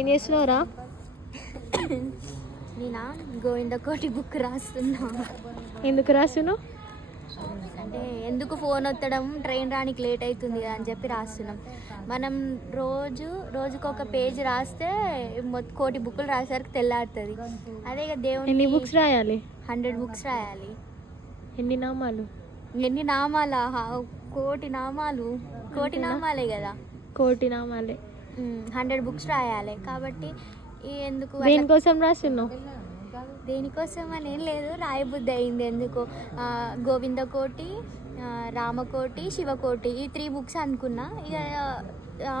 ఏం చేస్తున్నావురా? నేనా గోవింద కోటి బుక్ రాస్తున్నా. ఎందుకు రాస్తున్నావు? అంటే ఎందుకు ఫోన్ వత్తడం, ట్రైన్ రానికి లేట్ అవుతుంది కదా అని చెప్పి రాస్తున్నాం. మనం రోజుకొక పేజ్ రాస్తే కోటి బుక్కులు రాసేసరికి తెల్లారుతుంది. అదే ఇక దేవుని ఎన్ని బుక్స్ రాయాలి? 100 బుక్స్ రాయాలి. ఎన్ని నామాలు? ఎన్ని నామాలా? కోటి నామాలే కదా. కోటి నామాలే. 100 బుక్స్ రాయాలి కాబట్టి ఎందుకు దేనికోసం రాస్తున్నావు? దేనికోసం అని ఏం లేదు, రాయబుద్ధి అయింది. ఎందుకు గోవింద కోటి, రామకోటి, శివకోటి ఈ 3 బుక్స్ అనుకున్నా. ఇక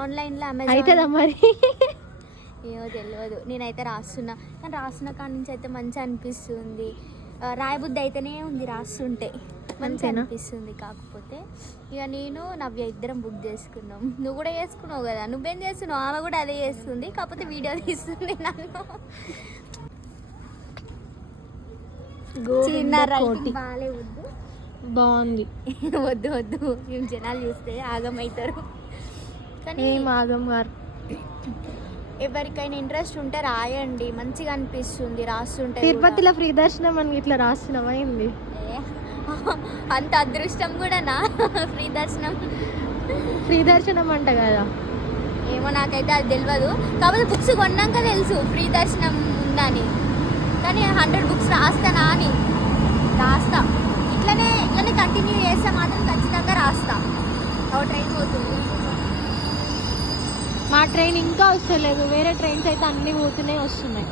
ఆన్లైన్లో అవుతుందా మరి? ఏమో తెలియదు. నేనైతే రాస్తున్నా, కానీ రాస్తున్న కాడి నుంచి అయితే మంచిగా అనిపిస్తుంది. రాయబుద్ధి అయితేనే ఉంది, రాస్తుంటే మంచిగా అనిపిస్తుంది. కాకపోతే ఇక నేను నవ్య ఇద్దరం బుక్ చేసుకున్నాం. నువ్వు కూడా చేసుకున్నావు కదా. నువ్వేం చేస్తున్నావు? ఆమె కూడా అదే చేస్తుంది, కాకపోతే వీడియో తీస్తుంది నన్ను. చిన్న బాలే వద్దు, బాగుంది. వద్దు మేము జనాలు చూస్తే ఆగమవుతారు. కానీ ఆగం గారు, ఎవరికైనా ఇంట్రెస్ట్ ఉంటే రాయండి, మంచిగా అనిపిస్తుంది రాస్తుంటే. తిరుపతిలో ఫ్రీ దర్శనం అని ఇట్లా రాస్తున్నావా ఏంది? అంత అదృష్టం కూడానా? ఫ్రీ దర్శనం అంట కదా. ఏమో నాకైతే అది తెలియదు. కాకపోతే బుక్స్ కొన్నాక తెలుసు ఫ్రీ దర్శనం ఉందని. కానీ 100 బుక్స్ రాస్తానా అని రాస్తా. ఇట్లనే కంటిన్యూ చేస్తే మాత్రం ఖచ్చితంగా రాస్తా. ట్రైన్ పోతుంది. మా ట్రైన్ ఇంకా వస్తలేదు, వేరే ట్రైన్స్ అయితే అన్నీ పోతున్నాయి, వస్తున్నాయి.